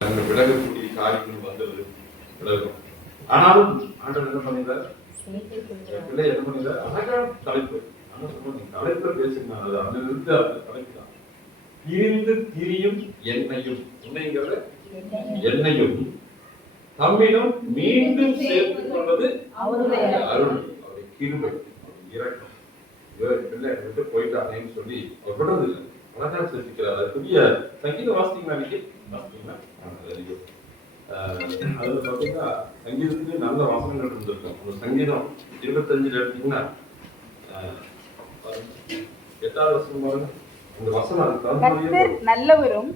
நாங்கள் விலகக்கூடிய காரியங்கள் வந்துடுது விலகும். ஆனாலும் ஆண்டவர் என்ன பண்ணிடுறார்? பிள்ளை என்ன பண்ணிடுறார்? அழகான தலைப்பு. ஆனால் சொல்லுங்க, தலைப்புல பேசுங்க. அது அங்கிருந்து அந்த தலைப்பு தான். திரிந்து திரியும் எண்ணெயும், எண்ணெய்ங்கிறது எண்ணெயும் தம்மிடம் மீண்டும் சேர்த்துக் கொள்வது அவருடைய அருள், அவருடைய கிருபை, அவருடைய இரக்கம். பிள்ளை விட்டு போயிட்டானேன்னு சொல்லி அவர் விடுறது இல்லை, அழகா சேர்த்துக்கிறார். அது புதிய சங்கீதம் வாசித்தீங்களா? இன்னைக்கு வாசித்தீங்களா? அதுல பாத்தீங்கன்னா சங்கீதத்துக்கு நல்ல வசனங்கள் இருந்திருக்கும். அந்த சங்கீதம் 25 எடுத்தீங்கன்னா 8வது வசனம் பாருங்க. இந்த வசனம் கர்த்தர் நல்லவரும்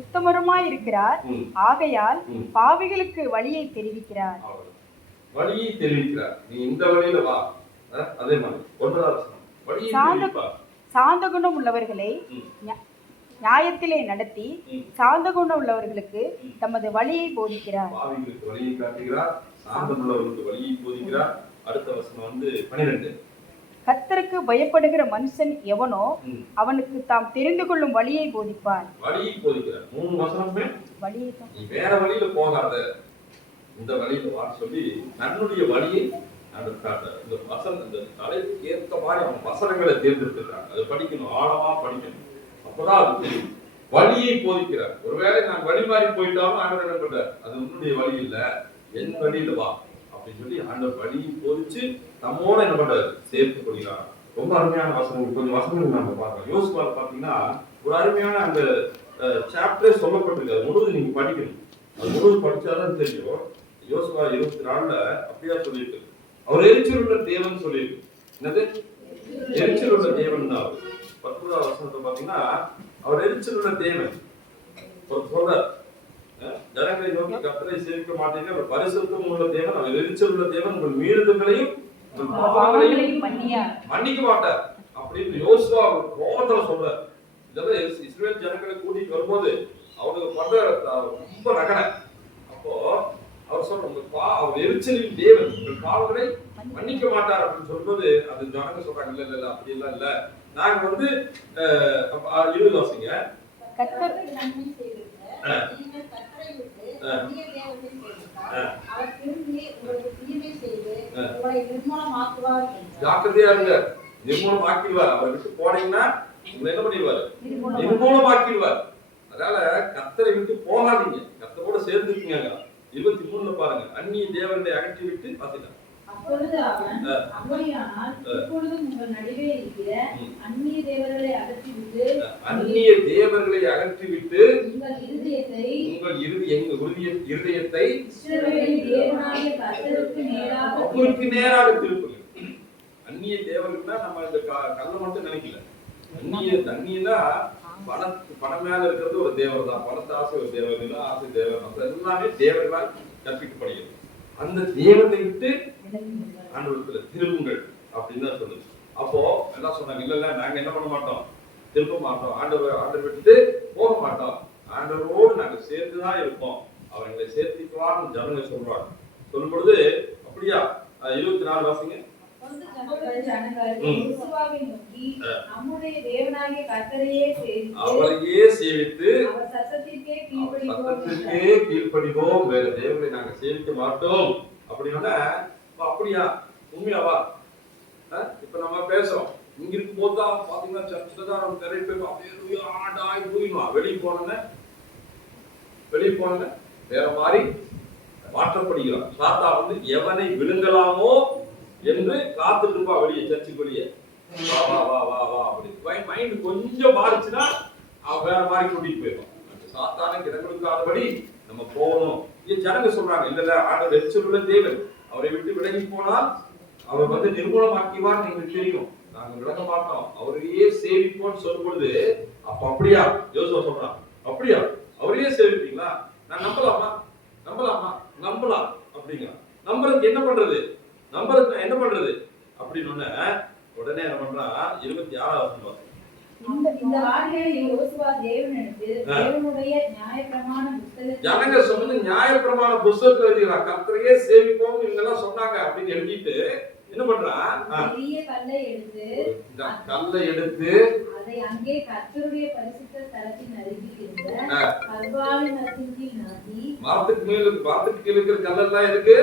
உத்தமருமாய் இருக்கிறார், ஆகையால் பாவிகளுக்கு வழியை தெரிவிக்கிறார். வழியை தெரிவிக்கிறார். நீ இந்த வழியில வா. அதே மாதிரி 9வது வசனம், வழியை தெரிவிப்பார். சாந்த குணம் உள்ளவர்களை நியாயத்திலே நடத்தி சாந்த குணம் உள்ளவர்களுக்கு தமது வழியை போதிக்கிறார். பாவிகளுக்கு வழியை காட்டுகிறார், சாந்தம் உள்ளவர்களுக்கு வழியை போதிக்கிறார். அடுத்த வசனம் 12, கர்த்தருக்கு பயப்படுகிற மனுஷன் எவனோ அவனுக்கு தாம் தெரிந்து கொள்ளும் வழியை போதிப்பார். வழியை போதிக்கிறார். 3 வசனமே வழியை, நீ வேற வழியில போகாத, இந்த வழியில வா சொல்லி தன்னுடைய வழியை அந்த காட்டுறார். இந்த வசனம், இந்த தலைப்புக்கு ஏற்ற மாதிரி அவன் வசனங்களை தேர்ந்தெடுத்துக்கிறாங்க. அதை படிக்கணும், ஆழமா படிக்கணும். அப்பதான் அது தெரியும். வழியை போதிக்கிறார். ஒருவேளை நான் வழி மாறி போயிட்டாலும் ஆண்டவர் என்ன பண்றார்? அது உன்னுடைய வழி இல்ல, என் வழியில வா அப்படின்னு சொல்லி ஆண்டவர் வழியை போதிச்சு நம்மோட என்ன பண்றாரு? சேர்த்து கொள்கிறார். ரொம்ப அருமையான வசனங்கள். கொஞ்சம் வசனங்கள் நம்ம பார்க்கலாம். யோசுவால பாத்தீங்கன்னா ஒரு அருமையான அந்த சாப்டரே சொல்லப்பட்டிருக்காது. முழுவதும் நீங்க படிக்கணும். அது முழுவதும் படிச்சாதான் தெரியும். யோசுவா 24ல அப்படியா சொல்லியிருக்கு. அவர் எரிச்சல் உள்ள தேவன் சொல்லியிருக்கு. என்னது? எரிச்சல் உள்ள தேவன் தான். 10வது வசனத்தை பாத்தீங்கன்னா அவர் எரிச்சல் உள்ள தேவன் சொல்ற ஜனங்களை நோக்கி கர்த்தரை சேவிக்க மாட்டீங்க, அவர் பரிசுத்தம் உள்ள தேவன், அவர் எரிச்சல் உள்ள தேவன், உங்கள் மீறுதல்களையும் மன்னிக்க மாட்டார் அப்படின்னு யோசுவா கோபத்துல சொல்ற. இதெல்லாம் இஸ்ரவேல் ஜனங்களை கூட்டிட்டு வரும்போது அவருக்கு பண்ற ரொம்ப ரகனை. அப்போ அவர் சொல்ற, அவர் எரிச்சலின் தேவன், உங்கள் பாவங்களை மன்னிக்க மாட்டார் அப்படின்னு சொல்லும்போது அது ஜனங்க சொல்றாங்க, இல்ல இல்ல அப்படி எல்லாம் இல்ல, நாங்க 20 வாசிங்க. ஜாக்கிரதையா இருங்க, நிர்மூலமாக்கிடுவார். அவரை விட்டு போனீங்கன்னா உங்களை என்ன பண்ணிடுவாரு? நிர்மூலமாக்கிடுவார். அதனால கர்த்தரை விட்டு போகாதீங்க, கர்த்தரோட சேர்ந்துருக்கீங்க. 23ல பாருங்க, அந்நிய தேவனை அகற்றி விட்டு வாசிட்டாங்க. அப்பொழுது அவன், அப்படியானால் இப்பொழுதும் உங்கள் நடுவே இருக்கிற அந்நிய தேவர்களை அகற்றிவிட்டு உங்கள் இருதயத்தை இஸ்ரவேலின் தேவனாகிய கர்த்தருக்கு நேராக திருப்புங்கள். அந்நிய தேவர்கள்னா நம்ம இந்த கல்ல மட்டும் நினைக்கல. அந்நியனா பணம் மேல இருக்கிறது ஒரு தேவர் தான். பணத்தை ஆசை ஒரு தேவர் இல்லை, ஆசை தேவர், மற்ற எல்லாமே தேவர்களால் கற்பிக்கப்படுகிறது. அந்த தேவனை விட்டு ஆண்டவரத்துல திரும்புங்கள் அப்படின்னு தான் சொல்லுது. அப்போ என்ன சொன்னாங்க? இல்ல இல்ல நாங்க என்ன பண்ண மாட்டோம், திரும்ப மாட்டோம், ஆண்டவர் விட்டுட்டு போக மாட்டோம், ஆண்டவரோடு நாங்க சேர்ந்துதான் இருப்போம், அவர் எங்களை சேர்த்துக்குவான்னு ஜனங்க சொல்றாங்க. சொல்லும் பொழுது அப்படியா? 24 வாசிங்க. அவரையே சேவித்து அவர் சத்தத்திற்கே கீழ்ப்படிவோம், வேற தேவனை நாங்க சேவிக்க மாட்டோம் அப்படின்னா அப்படியா? உண்மையாவா? இப்ப நம்ம பேசுறோம், இங்க இருக்கும் போதுதான் பாத்தீங்கன்னா சர்ச்சில் தான் நம்ம நிறைய பேர் அப்படியே ஆடாய் போயிடுவான். வெளியே போன வேற மாதிரி மாற்றப்படுகிறான். சாத்தா எவனை விழுங்கலாமோ என்று காத்துட்டு இருப்பா வெளியே, சர்ச்சுக்கு வெளியே. வா வா வா வா வா அப்படி மைண்ட் கொஞ்சம் மாறிச்சுன்னா அவன் வேற மாதிரி கூட்டிட்டு போயிடும். சாத்தான இடங்களுக்காதபடி நம்ம போகணும். ஜனங்க சொல்றாங்க, இல்ல இல்ல ஆண்டவர் எரிச்சல் உள்ள தேவன், அவரை விட்டு விலகி போனால் அவர் நிர்மூலமாக்கிவான்னு எங்களுக்கு தெரியும், நாங்க விலக மாட்டோம், அவரையே சேவிப்போம்னு சொல்லும் பொழுது அப்ப அப்படியா? யோசுவா சொல்றான், அப்படியா அவரையே சேவிப்பீங்களா? நான் நம்பலாம் அப்படிங்க. நம்புறதுக்கு என்ன பண்றது அப்படின்னு உடனே என்ன பண்றான்? 26வது வசனம். இந்த வார்த்தையை யோசுவா தேவனுக்கு தேவனுடைய நியாயப்பிரமாண புத்தகத்தில் ஜனங்க சொன்னது நியாயப்பிரமாண புத்தகத்துல எழுதிறான். கர்த்தரையே சேவிப்போம் இவங்கெல்லாம் சொன்னாங்க அப்படின்னு எழுதிட்டு என்ன பண்றான்? பெரிய கல்லை எடுத்து அதை அங்கே கர்த்தருடைய பரிசுத்த ஸ்தலத்தின் அருகில் இருந்த கல்வாரி மரத்தின் கீழ் நாட்டி மரத்துக்கு மேல மரத்துக்கு கீழே இருக்கிற கல்லெல்லாம் இருக்கு.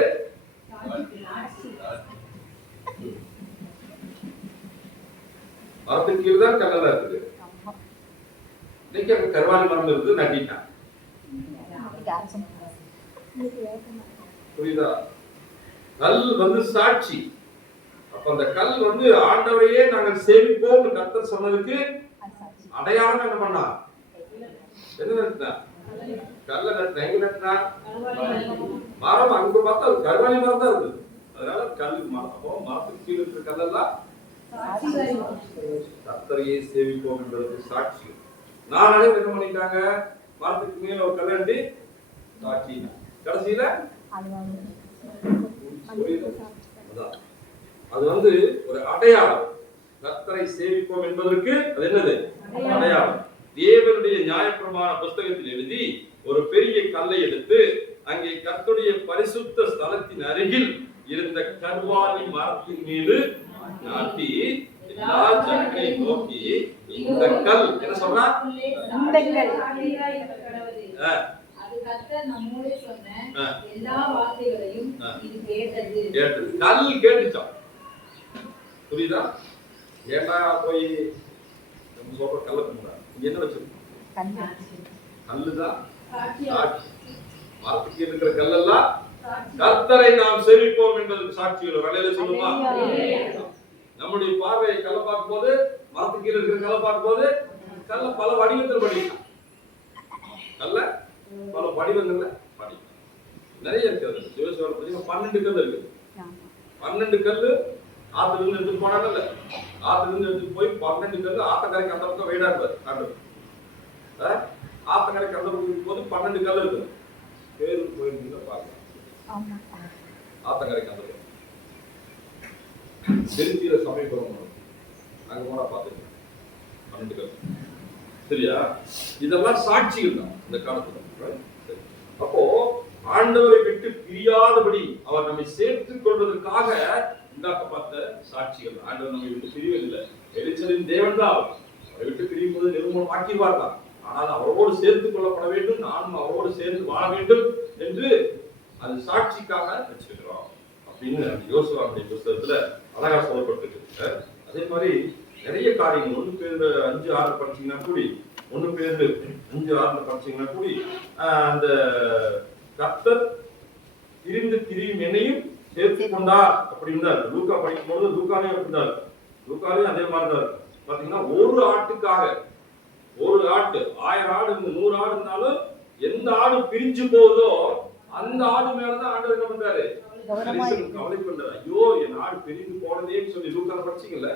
மரத்துக்கு கீழே தான் கல்லெல்லாம் இருக்குது. இன்னைக்கு அங்க கருவாலி மரம் இருந்து நட்டிட்டான். புரியுதா? கல் வந்து சாட்சி. அப்ப அந்த கல் வந்து ஆண்டவரையே நாங்கள் சேவிப்போம் கர்த்தர் சொன்னதுக்கு அடையாளம் என்ன பண்ணா? என்ன நட்டினா? கல்ல நட்டினா. எங்க நட்டினா? மரம் அங்க பார்த்தா கருவாலி மரம் தான் இருக்குது. அதனால கல் மரம். அப்போ மரத்துக்கு கீழே இருக்கிற கல்லெல்லாம் கர்த்தரையே சேவிப்போம் என்பதற்கு சாட்சி. நானே என்ன பண்ணிட்டாங்க? மரத்துக்கு மேல ஒரு கல்லண்டி சாட்சி. கடைசியில அது வந்து ஒரு அடையாளம். கர்த்தரை சேவிப்போம் என்பதற்கு அது என்னது? அடையாளம். தேவனுடைய நியாயப்பிரமாண புஸ்தகத்தில் எழுதி ஒரு பெரிய கல்லை எடுத்து அங்கே கர்த்தருடைய பரிசுத்த ஸ்தலத்தின் அருகில் இருந்த கர்வாலி மரத்தின் மீது நாட்டி எல்லா ஜனங்களை நோக்கி இந்த கல் என்ன சொல்றா? அது கர்த்தர் நம்மோடு சொன்ன எல்லா வார்த்தைகளையும் இது கேட்டது. கல் கேட்டுச்சாம். புரியுதா? ஏன்னா போய் நம்ம சொல்ற கல்ல கும்பிடுறாங்க. இங்க என்ன வச்சிருக்கோம்? கல்லுதான் சாட்சி. மரத்துக்கு இருக்கிற கல்லெல்லாம் கர்த்தரை நாம் சேவிப்போம் என்பதற்கு சாட்சிகள். வேலையில சொல்லுமா? நம்முடைய பார்வையை கல்ல பார்க்கும் போது, மரத்துக்கு கீழே இருக்கிற கல்ல பார்க்கும் போது, கல்ல பல வடிவத்தில் படிக்கலாம். கல்ல பல வடிவங்கள்ல படிக்கலாம். நிறைய இருக்குது. சிவசிவரை பத்தி 12 கல் இருக்குது. 12 கல்லு ஆத்துல இருந்து எடுத்துட்டு போனாங்கல்ல. ஆத்துல இருந்து எடுத்துட்டு போய் 12 கல்லு ஆத்தங்கரைக்கு அந்த பக்கம் வீடா இருப்பாரு ஆண்டவர். ஆத்தங்கரைக்கு அந்த பக்கம் போது 12 கல் இருக்குது. பேரு போயிருந்தீங்க பாருங்க. ஆத்தங்கரைக்கு அந்த பக்கம் திருச்சியில சமீபம் அங்க போனா பாத்துக்கோங்க. 12 கல். சரியா? இதெல்லாம் சாட்சிகள் தான் இந்த காலத்துல. அப்போ ஆண்டவரை விட்டு பிரியாதபடி அவர் நம்மை சேர்த்துக் கொள்வதற்காக உண்டாக்கப்பட்ட சாட்சிகள். ஆண்டவர் நம்மை விட்டு பிரிவதில்லை. எரிச்சலின் தேவன் தான் அவர். அவரை விட்டு பிரியும் போது நிர்மூலம் ஆக்கிவார் தான். ஆனால் அவரோடு சேர்த்துக் கொள்ளப்பட வேண்டும், நானும் அவரோடு சேர்ந்து வாழ வேண்டும் என்று அது சாட்சிக்காக வச்சிருக்கிறோம் அப்படின்னு யோசுவாவுடைய புத்தகத்துல அழகா சொல்லப்பட்டிருக்கு. அதே மாதிரி நிறைய காரியங்கள் 1 பேதுரு 5:6 படிச்சீங்கன்னா கூடி 1 பேதுரு 5:6 படிச்சீங்கன்னா கூடி அந்த கர்த்தர் திரியும் என்னையும் சேர்த்து கொண்டார் அப்படின்னு தான் இருக்கு. லூக்கா படிக்கும் போது லூக்காலையும் அப்படிதான் இருக்கு. லூக்காலையும் அதே மாதிரி தான் இருக்கு. பாத்தீங்கன்னா ஒரு ஆட்டுக்காக ஒரு ஆட்டு 1000 ஆடு 100 ஆடு இருந்தாலும் எந்த ஆடு பிரிஞ்சு போகுதோ அந்த ஆடு மேலதான் ஆண்டவர் என்ன பண்றாரு? கவலை பண்றாரு. ஐயோ என் ஆடு பிரிந்து போனதேன்னு சொல்லி லூக்கால படிச்சீங்கல்ல.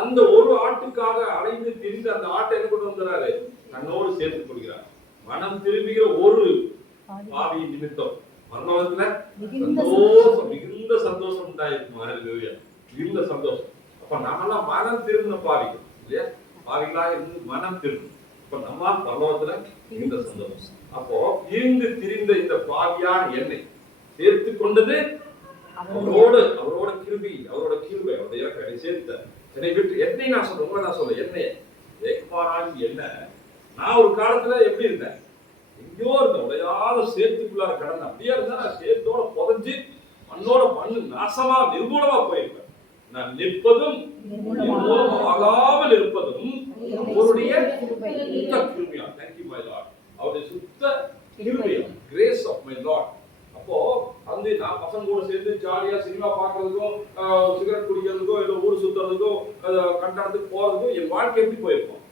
அந்த ஒரு ஆட்டுக்காக அலைந்து திரிந்து அந்த ஆட்டை என்ன கொண்டு வந்துறாரு? தன்னோடு சேர்த்துக் கொள்கிறார். மனம் திரும்புகிற ஒரு பாவியின் நிமித்தம் மரணத்துல மிகுந்த சந்தோஷம் உண்டாயிருக்கும். மிகுந்த சந்தோஷம். அப்ப நம்மெல்லாம் மனம் திரும்பின பாவிகள் இல்லையா? பாவிகளா இருந்து மனம் திரும்பும். இப்ப நம்ம பரலோகத்துல மிகுந்த சந்தோஷம். அப்போ இருந்து திரிந்த இந்த பாவியான என்னை சேர்த்து கொண்டது அவரோட கிருபை, அவரோட கிருபை, அவருடைய சேர்த்தார். என்னை விட்டு என்னை நான் சொல்றேன், உங்களை நான் சொல்றேன். என்னை வேட்பாராகி என்ன நான் ஒரு காலத்துல எப்படி இருந்தேன்? எங்கேயோ இருந்தேன். உடையாத சேர்த்துக்குள்ளார கடந்து அப்படியே இருந்தா நான் சேர்த்தோட புதஞ்சு மண்ணோட மண்ணு நாசமா நிர்மூலமா போயிருப்பேன். நான் நிற்பதும் ஆகாமல் இருப்பதும் அவருடைய சுத்த கிருபையா. Thank you my Lord. அவருடைய சுத்த கிருபையா, கிரேஸ் ஆஃப் மை லார்ட். அப்போ வந்து நான் பசங்க கூட சேர்ந்து ஜாலியா சினிமா பார்க்கறதுக்கும் சிகரெட் குடிக்கிறதுக்கும் இல்லை ஊர் சுத்துறதுக்கும் கண்டனத்துக்கு போறதுக்கும் என் வாழ்க்கை எப்படி போயிருக்கும்?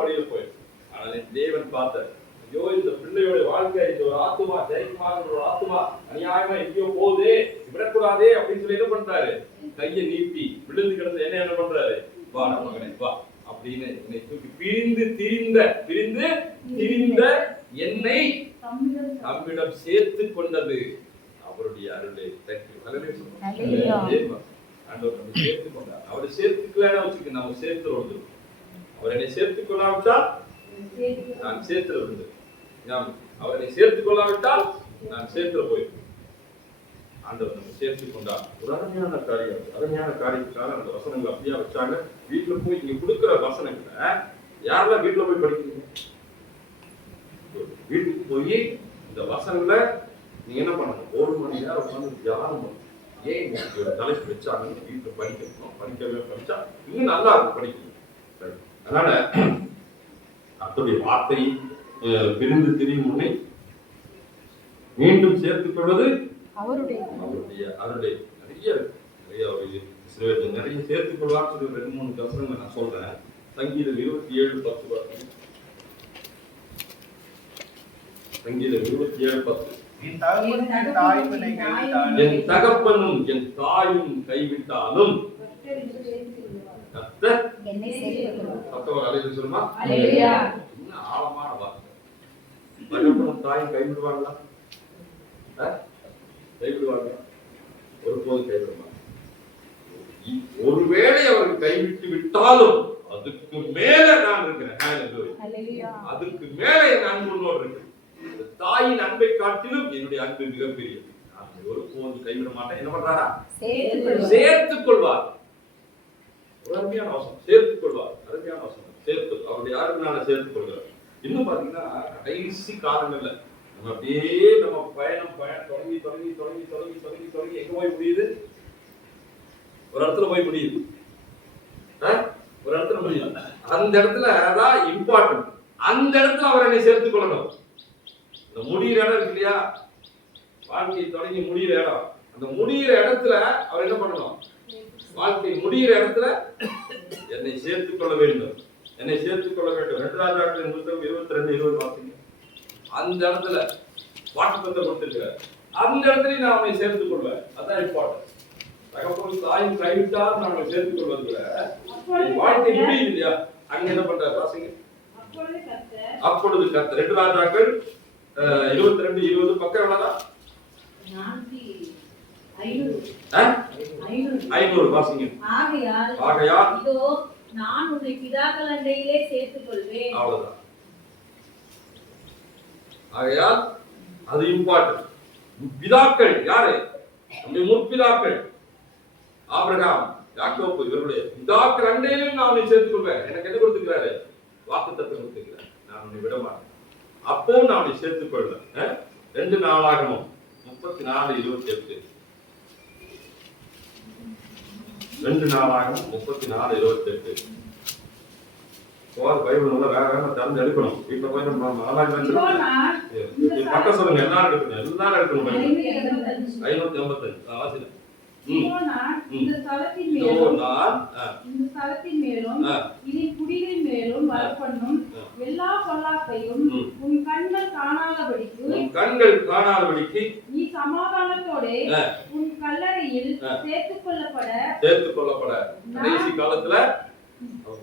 வழியில் போயிருக்கும். ஆனால் என் தேவன் பார்த்தார். ஐயோ இந்த பிள்ளையோட வாழ்க்கை, இந்த ஒரு ஆத்துமா ஜெயக்குமார் ஒரு ஆத்துமா அநியாயமா எங்கேயோ போகுதே, விடக்கூடாதே அப்படின்னு சொல்லி என்ன பண்றாரு? கையை நீட்டி விழுந்து கிடந்த என்ன பண்றாரு? வா நம்ம மகனே வா அப்படின்னு என்னை தூக்கி பிரிந்து திரிந்த என்னை நம்மிடம் சேர்த்து கொண்டது அவருடைய அருளை. ஆண்டவர் நம்ம சேர்த்து கொண்டார். அவரை சேர்த்துக்கலன்னா வச்சுக்க நம்ம சேர்த்து வந்து அவர் என்னை சேர்த்துக் கொள்ளாவிட்டால் நான் சேர்த்துல விழுந்து, அவர் என்னை சேர்த்துக் கொள்ளாவிட்டால் நான் சேர்த்துல போயிருக்கேன். ஆண்டவர் நம்ம சேர்த்துக் கொண்டார். ஒரு அருமையான காரியம். அருமையான காரியத்துக்காக அந்த வசனங்கள் அப்படியே வச்சாங்க. வீட்டுல போய் இங்க கொடுக்குற வசனங்களை யாரெல்லாம் வீட்டுல போய் படிக்கிறீங்க? வீட்டுக்கு போய் இந்த வசனங்களை நீங்க என்ன பண்ணணும்? 1 மணி நேரம் உட்காந்து தியானம் பண்ணணும். ஏன் ஒரு தலைப்பு வச்சாங்கன்னு வீட்டில் படிக்கணும். படிச்சா இன்னும் நல்லா இருக்கும் படிக்கணும். அதனால அத்தோடைய வார்த்தை பிரிந்து திரியும் முன்னே மீண்டும் சேர்த்துக் கொள்வது அவருடைய நிறைய சேர்த்துக் கொள்வார். சொல்லி 2-3 கசனங்கள் நான் சொல்றேன். சங்கீதம் 27:10. சங்கீதம் 27:10. என் தகப்பனும் என் தாயும் கைவிட்டாலும் கர்த்தர் கர்த்தர் அலைந்து சொல்லுமா? என்ன ஆழமான வார்த்தை. தகப்பனும் தாயும் கைவிடுவாங்களா? கைவிடுவாங்களா? ஒருபோது கைவிடுவாங்க. ஒருவேளை அவர்கள் கைவிட்டு விட்டாலும் அதுக்கு மேல நான் இருக்கிறேன். அதுக்கு மேல என் அன்பு உன்னோடு இருக்கு. தாயின் அன்பை காட்டிலும் என்னுடைய அன்பு மிகப்பெரியது. நான் ஒருபோது கைவிட மாட்டேன். என்ன பண்றாரா? சேர்த்துக் கொள்வார். ஒரு அருமையான அவசரம். சேர்த்துக் கொள்வார். அருமையான அவசரம். சேர்த்து அவருடைய யாருக்குனால சேர்த்துக் கொள்கிறார். இன்னும் பாத்தீங்கன்னா கடைசி காலங்கள்ல நம்ம அப்படியே நம்ம பயணம் தொடங்கி எங்க போய் முடியுது? ஒரு இடத்துல போய் முடியுது. ஒரு இடத்துல முடியும். அந்த இடத்துல அதான் இம்பார்ட்டன்ட். அந்த இடத்துல அவர் என்னை சேர்த்துக் கொள்ளணும். இந்த முடிகிற இடம் இருக்கு இல்லையா? வாழ்க்கை தொடங்கி முடிகிற இடம். அந்த முடிகிற இடத்துல அவர் என்ன பண்ணணும்? வாழ்க்கை முடிகிற இடத்துல என்னை சேர்த்துக் கொள்ள வேண்டும். என்னை சேர்த்துக் கொள்ள வேண்டும். 2 ராஜாக்களின் புத்தகம் 22:20 வாசிங்க. அந்த இடத்துல வாக்குத்தத்தம் கொடுத்திருக்கிறார். அந்த இடத்துல நான் அவனை சேர்த்துக் கொள்வேன். அதான் இம்பார்ட்டன்ட். தகப்பனும் தாயும் கைவிட்டால் நான் அவனை சேர்த்துக் கொள்வதில்ல. வாழ்க்கை முடியுது இல்லையா? அங்க என்ன பண்றாரு வாசிங்க. அப்பொழுது கர்த்தர் 2 ராஜாக்கள் 22:20 பக்கம் எவ்வளவுதான்? 500 வாசிங்க. ஆகையால் இதோ நான் உன்னை பிதாக்கள் அண்டையிலே சேர்த்துக் கொள்வேன். அவ்வளவுதான். ஆகையால் அது இம்பார்ட்டன்ட். பிதாக்கள் யாரு? நம்முடைய முற்பிதாக்கள் ஆபிரகாம், யாக்கோபு இவருடைய பிதாக்கள் அண்டையிலும் நான் உன்னை சேர்த்துக் கொள்வேன். எனக்கு என்ன கொடுத்துக்கிறாரு? வாக்குத்தத்தம் கொடுத்துக்கிறார். நான் உன்னை விட மாட்டேன். அப்போ நான் அவனை சேர்த்துக் கொள்வேன். 2 நாளாகமும் 34:28. 2 நாளாகமும் 34:28. பைபிள் நல்லா வேற திறந்து எடுக்கணும். வீட்டுல போய் நம்ம பக்கம் சொல்லுங்க. எல்லாரும் எடுக்கணும். 585 வாசில. இந்த ஸ்தலத்தின் மேலும் இதின் குடிகளின் மேலும் வரப்பண்ணும் எல்லா பொல்லாப்பையும் உன் கண்கள் காணாதபடிக்கு நீ சமாதானத்தோட உன் கல்லறையில் சேர்த்துக் கொள்ளப்பட கடைசி காலத்துல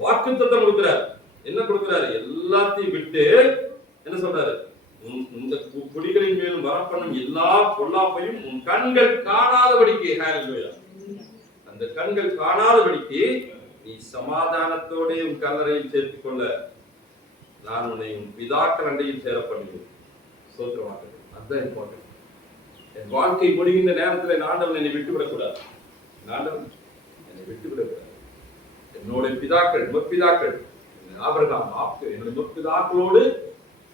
வாக்குத்தத்தம் கொடுக்கிறார். என்ன கொடுக்கிறாரு? எல்லாத்தையும் விட்டு என்ன சொல்றாரு? இந்த குடிகளின் மேலும் வரப்பண்ணும் எல்லா பொல்லாப்பையும் உன் கண்கள் காணாதபடிக்கு, அந்த கண்கள் காணாதபடிக்கு நீ சமாதானத்தோட உன் கல்லறையில் சேர்த்துக் கொள்ள நான் உன்னை உன் பிதாக்கள் அண்டையில் சேர பண்ணுவேன். சோத்திரமாக அதுதான் இம்பார்ட்டன்ட். என் வாழ்க்கை முடிகின்ற நேரத்தில் ஆண்டவன் என்னை விட்டுவிடக்கூடாது. ஆண்டவன் என்னை விட்டுவிடக்கூடாது. என்னுடைய பிதாக்கள் முற்பிதாக்கள் ஆபிரகாம் என்னுடைய முற்பிதாக்களோடு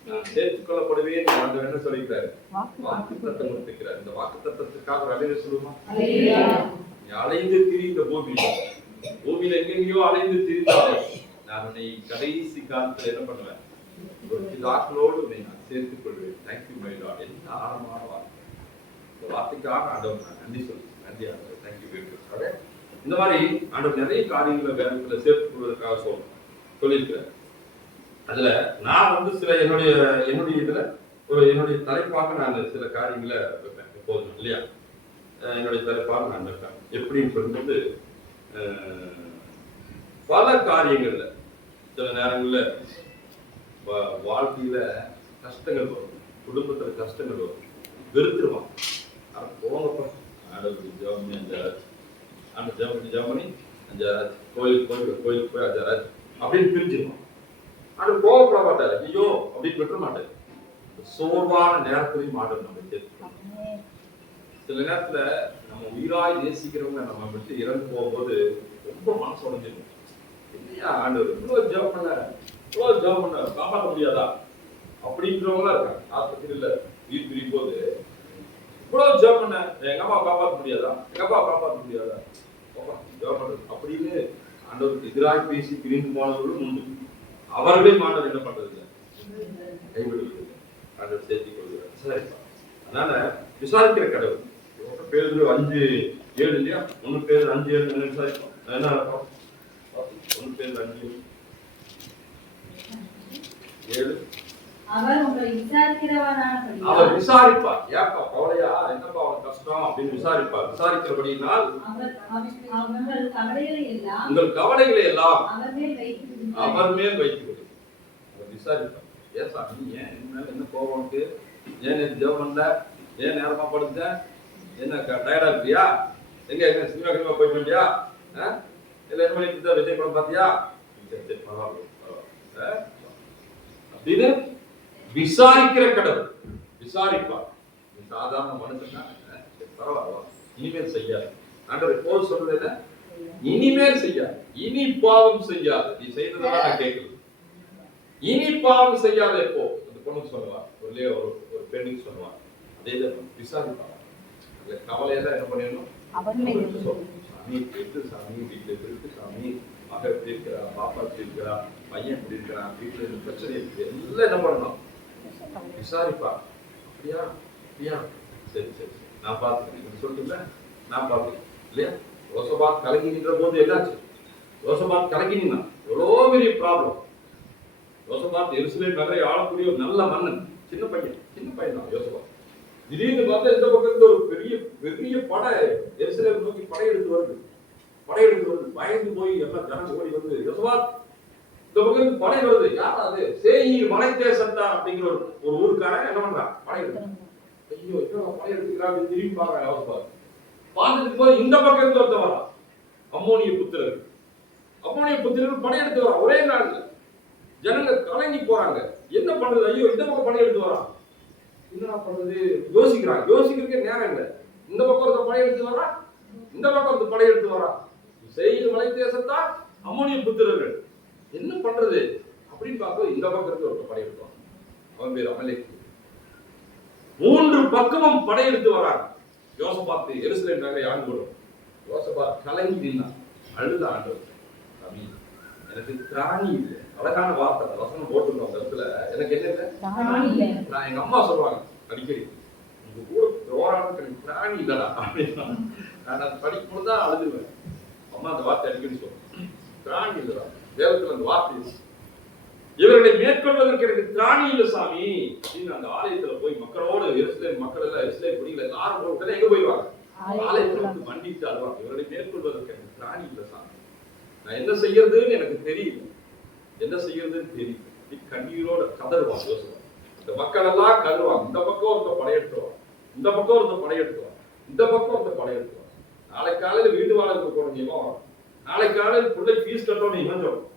நான் சேர்த்துக் கொள்ளப்படுவேன். ஆண்டவர் என்ன சொல்லிக்கிறார்? வாக்குத்தத்தம் கொடுத்திருக்கிறார். இந்த வாக்குத்தத்தத்துக்காக அலைந்து சொல்லுமா? நீ அலைந்து திரிந்த பூமியில எங்கெங்கயோ அலைந்து திரிந்தாலும் நான் உன்னை கடைசி காலத்துல என்ன பண்ணுவேன்? ஒரு பிதாக்களோடு உன்னை நான் சேர்த்துக் கொள்வேன். Thank you my Lord. என்ன ஆழமான வார்த்தை. இந்த வார்த்தைக்காக ஆண்டவர் நான் நன்றி சொல்லுவேன். நன்றி ஆண்டவர். Thank you very much. இந்த மாதிரி ஆண்டவர் நிறைய காரியங்களை வேதத்துல சேர்த்துக் கொள்வதற்காக சொல்லியிருக்கிறார். அதுல நான் சில என்னுடைய இதுல என்னுடைய தலைப்பாக நான் சில காரியங்களை வைப்பேன். எப்போதும் இல்லையா? என்னுடைய தலைப்பாக நான் வைப்பேன். எப்படின்னு சொல்லும்போது பல காரியங்கள்ல சில நேரங்கள்ல வாழ்க்கையில கஷ்டங்கள் வரும், குடும்பத்துல கஷ்டங்கள் வரும், வெறுத்துருவான். போங்கப்பா ஜெர்மனி அந்த ஜெர்மனி அந்த கோயிலுக்கு போய் அஜராஜ் அப்படின்னு பிரிஞ்சிருவான். ஆனா கோவப்பட மாட்டாரு. ஐயோ அப்படின்னு விட்டுற மாட்டாரு. சோர்வான நேரத்திலையும் ஆண்டவர் நம்ம சேர்த்துக்கணும். சில நேரத்துல நம்ம உயிராய் நேசிக்கிறவங்க நம்ம விட்டு இறந்து போகும்போது ரொம்ப மனசு உடைஞ்சிருக்கும். இல்லையா ஆண்டவர் இவ்வளவு ஜெபம் பண்ண காப்பாற்ற முடியாதா அப்படின்றவங்களா இருக்காங்க. ஆஸ்பத்திரியில உயிர் பண்ண? எங்க அம்மா காப்பாற்ற முடியாதா? எங்க அப்பா காப்பாற்ற முடியாதா? அப்படின்னு ஆண்டவருக்கு எதிராக பேசி பிரிந்து போனவர்களும் உண்டு. அவர்களையும் ஆண்டவர் என்ன பண்றது இல்லை, கைவிடுவது ஆண்டவர் சேர்த்துக் கொள்கிறார். சரிப்பா. அதனால விசாரிக்கிற கடவுள். பேதுரு 5:7 இல்லையா? 1 பேதுரு 5:7 என்ன விசாரிப்போம்? என்ன நடக்கும்? 1 பேதுரு 5:7 அவர் உங்களை விசாரிக்கிறவரானபடி அவர் விசாரிப்பார். ஏப்பா கவலையா, என்னப்பா அவன் கஷ்டம் அப்படின்னு விசாரிப்பார். விசாரிக்கிறபடினால் உங்கள் கவலைகளை எல்லாம் அவர் மேல் வைத்து விடும். அவர் விசாரிப்பார். ஏசா நீ ஏன் என்ன கோபம் உனக்கு? ஏன் நேற்று ஜெபம் பண்ணல? ஏன் நேரமா படுத்த? என்ன டயர்டா இருக்கியா? எங்க சினிமா கினிமா போயிட்டு வந்தியா? இல்ல என்ன பண்ணிட்டு விஜய் படம் பாத்தியா? சரி பரவாயில்ல அப்படின்னு விசாரிக்கிற கடவுள். விசாரிப்பார். நீ சாதாரண மனுஷன் பரவாயில்ல, இனிமேல் செய்யாது. ஆண்டவர் எப்போது சொல்றது, இனிமேல் செய்யாது, இனி பாவம் செய்யாது. நீ செய்ததெல்லாம் நான் கேட்கல, இனி பாவம் செய்யாது. எப்போ அந்த பொண்ணுக்கு சொல்லுவார், ஒரு பெண்ணுக்கு சொல்லுவார். அதே விசாரிப்பார். கவலையெல்லாம் என்ன பண்ணிடணும்? சாமி கேட்டு, சாமி வீட்டுல இருக்கு, சாமி மக எப்படி இருக்கிறா, பாப்பா எப்படி இருக்கிறா, பையன் எப்படி இருக்கிறான், வீட்டுல இருக்க பிரச்சனை இருக்கு, எல்லாம் என்ன பண்ணணும்? விசாரிப்பா. அப்படியா அப்படியா, சரி சரி சரி நான் பார்த்துக்கிறேன் சொல்லிட்டுல, நான் பார்த்துக்கிறேன் இல்லையா? யோசபாத் கலங்கி நின்ற போது என்னாச்சு? யோசபாத் கலங்கி நின்னான். எவ்வளோ பெரிய ப்ராப்ளம். யோசபாத் எருசலேம் நகரை ஆளக்கூடிய ஒரு நல்ல மன்னன். சின்ன பையன் தான் யோசபாத். திடீர்னு பார்த்தா இந்த பக்கத்துல ஒரு பெரிய பெரிய படை எருசலேம் நோக்கி படையெடுத்து வருது. பயந்து போய் எல்லாம் ஜனங்க ஓடி வந்து, யோசபாத் இந்த பக்கம் படை வருது. யாரா அது? சேயீர் மலை தேசத்தா அப்படிங்கிற ஒரு ஊருக்காரன் என்ன பண்றான்? படை எடுத்து. ஐயோ என்ன படை எடுத்துக்கிறாங்க, திரும்பி பாக்குறான் யோசபாத். பார்த்துட்டு போது இந்த பக்கம் இருந்து ஒருத்த வரான். அம்மோனிய புத்திரர்கள் படையெடுத்து வரான். ஒரே நாள்ல ஜனங்க கலங்கி போறாங்க. என்ன பண்றது? ஐயோ இந்த பக்கம் படையெடுத்து வரான், என்னடா பண்றது? யோசிக்கிறதுக்கே நேரம் இல்லை. இந்த பக்கம் ஒருத்த படையெடுத்து வரான், இந்த பக்கம் ஒருத்த படையெடுத்து வரான். சேயீர் மலை தேசத்தா அம்மோனிய புத்திரர்கள், என்ன பண்றது அப்படின்னு பார்க்க இந்த பக்கம் இருந்து ஒருத்த படையெடுத்து வரான். அவன் பேர் அமலேக். 3 பக்கமும் படையெடுத்து வராங்க. யோசபாத் எருசலேம் நகரை ஆண்டு வரும். யோசபாத் கலங்கி நின்னான், அழுத ஆண்டவர். எனக்கு திராணி இல்லை. அழகான வார்த்தை, வசனம் போட்டுருந்தோம் அந்த இடத்துல. எனக்கு என்ன இல்லை? நான் எங்க அம்மா சொல்லுவாங்க அடிக்கடி, உங்க கூட போராடுறதுக்கு திராணி இல்லடா அப்படின்னா. நான் அதை படிக்கும்போது தான் அழுதுருவேன். அம்மா அந்த வார்த்தை அடிக்கடி சொல்லுவேன், திராணி இல்லடா. வேதத்துல அந்த வார்த்தை, இவர்களை மேற்கொள்வதற்கு எனக்கு திராணி இல்லை சாமி அப்படின்னு அந்த ஆலயத்துல போய் மக்களோடு, எருசலேம் மக்கள் எல்லாம், எருசலேம் குடிகள் எல்லாரும் போட்டு எங்க போயிடுவாங்க? ஆலயத்துல வந்து மண்டிட்டு அழுவாங்க. இவர்களை மேற்கொள்வதற்கு எனக்கு திராணி இல்லை சாமி, நான் என்ன செய்யறதுன்னு எனக்கு தெரியல, கண்ணீரோட கதறுவாங்க. யோசிப்பாங்க. இந்த மக்கள் எல்லாம் கதறுவாங்க. இந்த பக்கம் ஒருத்த படையெடுத்துவாங்க, இந்த பக்கம் ஒருத்த படையெடுத்துவாங்க, இந்த பக்கம் ஒருத்த படையெடுத்துவாங்க. நாளை காலையில வீட்டு வாடகை கொடுக்கணும் இவன், நாளை காலையில் பிள்ளை ஃபீஸ் கட்டணும் இவன் சொல்றான்,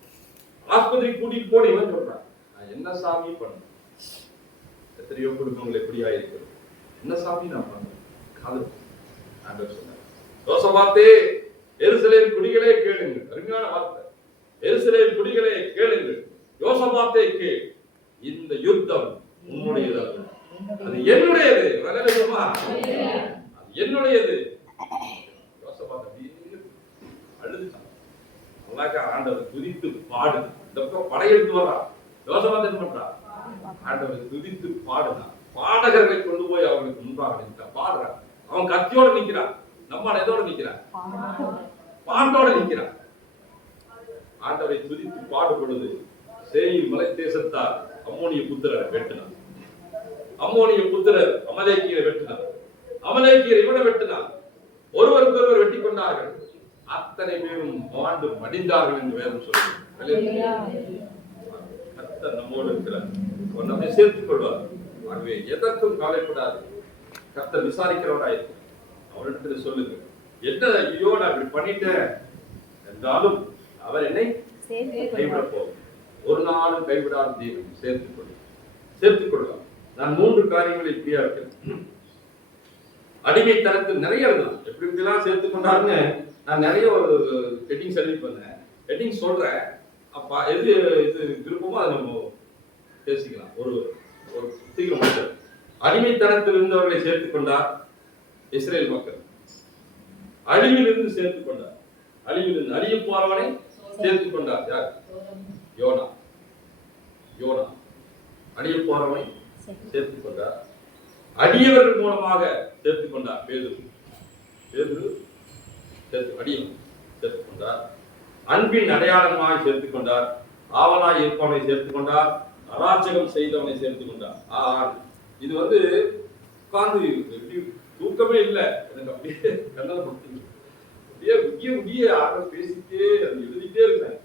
ஆஸ்பத்திரி கூட்டிட்டு போன இவன் சொல்றான். நான் என்ன சாமி பண்ண? எத்தனையோ குடும்பங்கள் எப்படி ஆயிருக்கிறது, என்ன சாமி நான் பண்றேன்? காதல் ஆண்டவர் சொன்னார், யோசபாத்தே எருசலேம் குடிகளே கேளுங்கள். அருமையான வார்த்தை. எருசலேம் குடிகளே கேளுங்கள், யோசபாத்தே கேள், இந்த யுத்தம் உன்னுடையது, அது என்னுடையது. அது என்னுடையது. யோசபாத் அழுதுட்டான். அல்லாஹ் ஆண்டவர் துதித்து பாடு. இந்த பக்கம் படையெடுத்து வர்றான். யோசபாத் என்ன பண்றான்? ஆண்டவர் துதித்து பாடுனான். பாடகர்களை கொண்டு போய் அவர்களுக்கு முன்பாக நிற்கிறான், பாடுறான். அவன் கத்தியோட நிற்கிறான், நம்ம எதோட நிற்கிறான்? பாட்டோட நிற்கிறான். ஆண்டவரை துதித்து பாடும் பொழுது சேயீர் மலை தேசத்தார் அம்மோனிய புத்திரரை வெட்டினார். அம்மோனிய புத்திரர் அமலேக்கியரை வெட்டினார். அமலேக்கியர் இவனை வெட்டினார். ஒருவருக்கொருவர் வெட்டி கொண்டார்கள். அத்தனை பேரும் மாண்டு மடிந்தார்கள் என்று வேதம் சொல்லுகிறது. கர்த்தர் நம்மோடு இருக்கிறார், அவர் நம்மை சேர்த்துக் கொள்வார். ஆகவே எதற்கும் கவலைப்படாது. கர்த்தர் விசாரிக்கிறவராயிருக்கும். அவரிடத்துல சொல்லுங்க, என்ன ஐயோ நான் இப்படி பண்ணிட்டேன் என்றாலும் அவர் என்னை கைவிட போகும். ஒரு நாளும் கைவிடாத தேவன் சேர்த்துக் கொள்ளலாம். நான் 3 காரியங்களை இப்படியா இருக்கிறேன். அடிமைத்தனத்தில் நிறைய இருக்கலாம். எப்படி இப்படிலாம் சேர்த்துக் கொண்டாருன்னு நான் நிறைய ஒரு ஹெட்டிங் சர்வீஸ் பண்ணேன். ஹெட்டிங் சொல்றேன். அப்ப எது விருப்பமோ அதை நம்ம பேசிக்கலாம். ஒரு சீக்கிரம் அடிமைத்தனத்தில் இருந்தவர்களை சேர்த்துக் கொண்டார், இஸ்ரேல் மக்கள். அழிவிலிருந்து சேர்த்துக் கொண்டார். அழிவிலிருந்து அழிய போறவனை சேர்த்துக் கொண்டார். யார்? யோனா. யோனா அழிய போறவனை சேர்த்துக் கொண்டார். அடியவர்கள் மூலமாக சேர்த்துக் கொண்டார். பேதுரு அடியவன் சேர்த்துக் கொண்டார். அன்பின் அடையாளமாக சேர்த்துக் கொண்டார். ஆவலாய் இருப்பவனை சேர்த்துக் கொண்டார். அராஜகம் செய்தவனை சேர்த்துக் கொண்டார். இது உட்கார்ந்து தூக்கமே இல்லை எனக்கு. அப்படியே கண்ணால அப்படியே பேசிட்டே எழுதிட்டே இருக்கிறேன்.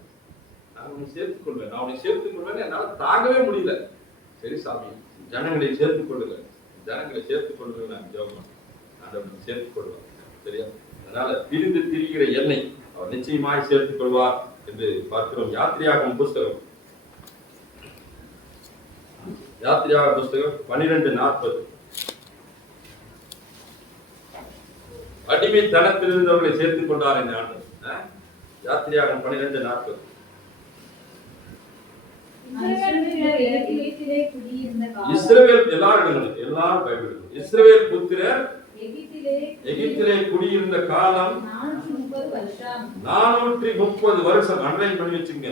நான் உன்னை சேர்த்துக் கொள்வேன், நான் உன்னை சேர்த்துக் கொள்வேன். என்னால தாங்கவே முடியல. சரி சாமி, ஜனங்களை சேர்த்துக் கொள்ளுங்க, ஜனங்களை சேர்த்துக் கொள்ளுங்க. நான் ஜெபம் ஆண்டவனை சேர்த்துக் கொள்வேன். சரியா? அதனால பிரிந்து திரிகிற என்னை அவர் நிச்சயமாய் சேர்த்துக் கொள்வார் என்று பார்க்கிறோம். யாத்திரையாகும் புஸ்தகம் 12:40. அடிமைத்தனத்தில் இருந்தவர்களை சேர்த்துக் கொண்டார் இந்த ஆண்டு. யாத்திரையாகும் 12:40. இஸ்ரவேல் எல்லாரும் பைபிள். இஸ்ரவேல் புத்திரர் எகிப்திலே குடியிருந்த காலம் 430 வருஷம். அன்றைய பண்ணி வச்சுங்க.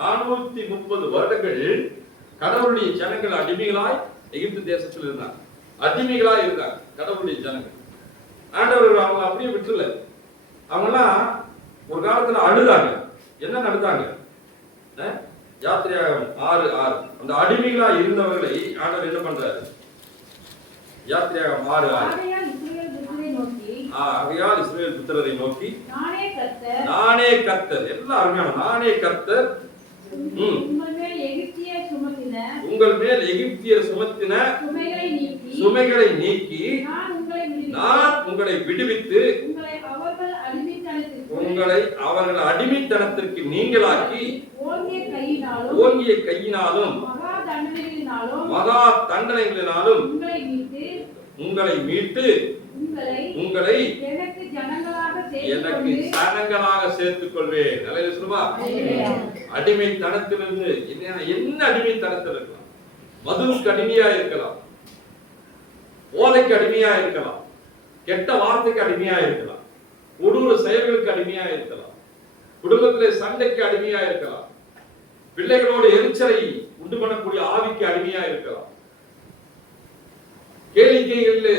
430 வருடங்கள் கடவுளுடைய ஜனங்கள் அடிமைகளாய் எகிப்து தேசத்தில் இருந்தாங்க. அடிமைகளாய் இருந்தாங்க கடவுளுடைய ஜனங்கள். ஆண்டவர் அவங்க அப்படியே விட்டுல. அவங்கெல்லாம் ஒரு காலத்துல அழுதாங்க. என்ன அழுதாங்க? யாத்திரையாகம் 6:6. அந்த அடிமைகளா இருந்தவர்களை ஆண்டவர் என்ன பண்றாரு? யாத்திரையாகம் 6:6. ஆகையால் இஸ்ரவேல் புத்திரரை நோக்கி நானே கர்த்தர். எல்லாம் அருமையான நானே கர்த்தர். உங்கள் மேல் எகிப்தியர் சுமத்தின சுமைகளை நீக்கி நான் உங்களை விடுவித்து உங்களை அவர்கள் அடிமைத்தனத்திற்கு நீங்களாக்கி ஓங்கிய கையினாலும் மகா தண்டனைகளினாலும் உங்களை மீட்டு உங்களை எனக்கு ஜனங்களாக சேர்த்துக் கொள்வேன். நல்லது சொல்லுவா. அடிமைத்தனத்திலிருந்து என்ன அடிமைத்தனத்தில் இருக்கலாம்? மதுவுக்கு அடிமையா இருக்கலாம், போதைக்கு அடிமையா இருக்கலாம், கெட்ட வார்த்தைக்கு அடிமையா இருக்கலாம், கொடூர செயல்களுக்கு அடிமையா இருக்கலாம், குடும்பத்திலே சண்டைக்கு அடிமையா இருக்கலாம், பிள்ளைகளோடு எரிச்சலை உண்டு பண்ணக்கூடிய ஆவிக்கு அடிமையா இருக்கலாம், கேளிக்கைகளில்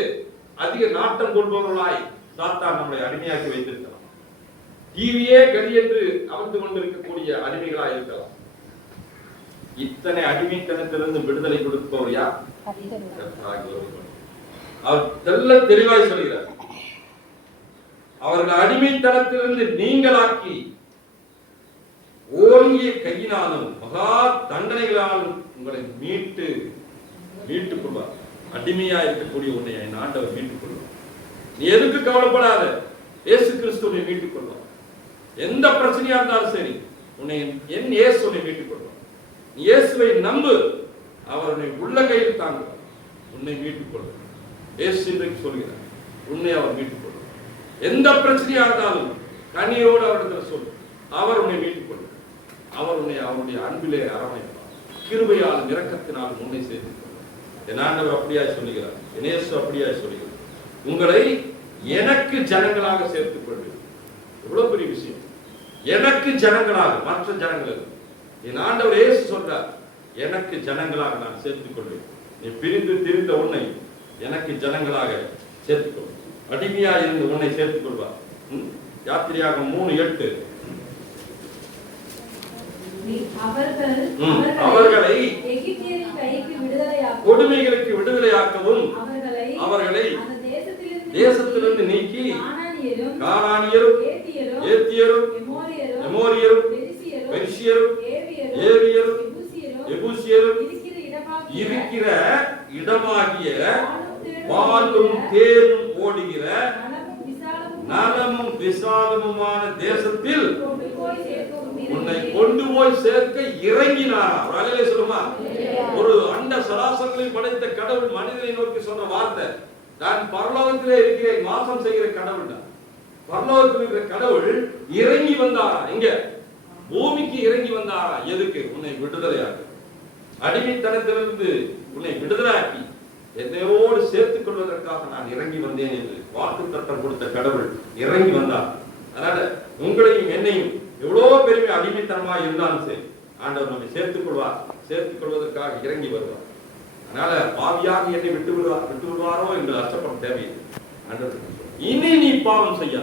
அதிக நாட்டம் கொள்பவர்களாய் சாத்தான் நம்மளை அடிமையாக்கி வைத்திருக்கலாம், டிவியே கதி என்று அமர்ந்து கொண்டிருக்கக்கூடிய அடிமைகளாய் இருக்கலாம். இத்தனை அடிமைத்தனத்திலிருந்து விடுதலை கொடுப்பவர் யார்? அவர் தெல்ல தெளிவாய் சொல்கிறார். அவர்கள் அடிமைத்தனத்திலிருந்து நீங்களாக்கி ஓங்கிய கையினாலும் மகா தண்டனைகளாலும் உங்களை மீட்டுக் கொள்வார். அடிமையா இருக்கக்கூடிய உன்னை என் ஆண்டவர் மீட்டுக் கொள்வார். நீ எதுக்கு கவலைப்படாத, இயேசு கிறிஸ்துவை மீட்டுக் கொள்வார். எந்த பிரச்சனையா இருந்தாலும் சரி, உன்னை என் இயேசு உன்னை மீட்டுக் கொள்வார். நீ இயேசுவை நம்பு, அவர் உன்னை உள்ளங்கையில் தாங்குவார், உன்னை மீட்டுக் கொள்வார். இயேசு இன்றைக்கு சொல்கிறார், உன்னை அவர் மீட்டுக் கொள்வார். எந்த பிரச்சனையா இருந்தாலும் கனியோடு அவரிடத்தில் சொல்லு, அவர் உன்னை மீட்டுக் கொள்வார். அவர் உன்னை அவருடைய அன்பிலே அரவணைப்பார். கிருபையாலும் இரக்கத்தினாலும் உன்னை சேர்த்து கொள்வார். என் ஆண்டவர் அப்படியாய் சொல்லுகிறார், என் இயேசு அப்படியாய் சொல்லுகிறார், உங்களை எனக்கு ஜனங்களாக சேர்த்துக் கொள்வேன். எவ்வளவு பெரிய விஷயம்! எனக்கு ஜனங்களாக, மற்ற ஜனங்கள் என் ஆண்டவர் இயேசு சொல்றார், எனக்கு ஜனங்களாக நான் சேர்த்துக் கொள்வேன். நீ பிரிந்து திரிந்த உன்னை எனக்கு ஜனங்களாக சேர்த்துக் கொள்வேன். அடிமையா இருந்து உன்னை சேர்த்துக் கொள்வார். யாத்திரையாகம் 3:8. அவர்களை கொடுமைகளுக்கு விடுதலையாக்கவும் அவர்களை தேசத்திலிருந்து நீக்கி கானானியரும் ஏத்தியரும் எமோரியரும் பெரிசியரும் ஏவியரும் எபூசியரும் இருக்கிற இடமாகிய பாலும் தேரும் ஓடுகிற நலமும் விசாலமுமான தேசத்தில் உன்னை கொண்டு போய் சேர்க்க இறங்கினார். சொல்லுமா, ஒரு அண்ட சராசரங்களை படைத்த கடவுள் மனிதனை நோக்கி சொன்ன வார்த்தை, நான் பரலோகத்திலே இருக்கிறேன், மாசம் செய்கிற கடவுள் தான். பரலோகத்தில் இருக்கிற கடவுள் இறங்கி வந்தாரா? இங்க பூமிக்கு இறங்கி வந்தாரா? எதுக்கு? உன்னை விடுதலையாக்க, அடிமைத்தனத்திலிருந்து உன்னை விடுதலையாக்கி என்னையோடு சேர்த்துக் கொள்ள கொள்வதற்காக நான் இறங்கி வந்தேன் என்று வாக்குத்தத்தம் கொடுத்த கடவுள் இறங்கி வந்தார். அதனால உங்களையும் என்னையும் எவ்வளவு பெரிய அடிமைத்தனமா இருந்தாலும் சரி ஆண்டவர் நம்மை சேர்த்துக் கொள்வதற்காக இறங்கி வருவார். அதனால பாவியாக என்னை விட்டு விடுவாரோ என்று அச்சப்பட தேவையில்லை. ஆண்டவர் இனி நீ பாவம் செய்ய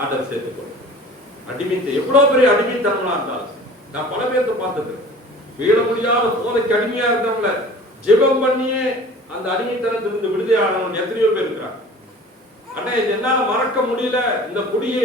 ஆண்டவர் சேர்த்துக் கொள்வார். அடிமைத்த எவ்வளவு பெரிய அடிமைத்தனமா இருந்தாலும் நான் பல பேர்த்த பார்த்துட்டு வீழ முடியாத போதைக்கு அடிமையா இருந்தவங்கள ஜெபம் பண்ணியே அந்த அடிமைத்தனத்திலிருந்து விடுதலை ஆனவங்க எத்தனையோ பேர் இருக்கிறாங்க. ஆனா இது என்னால மறக்க முடியல, இந்த குடியை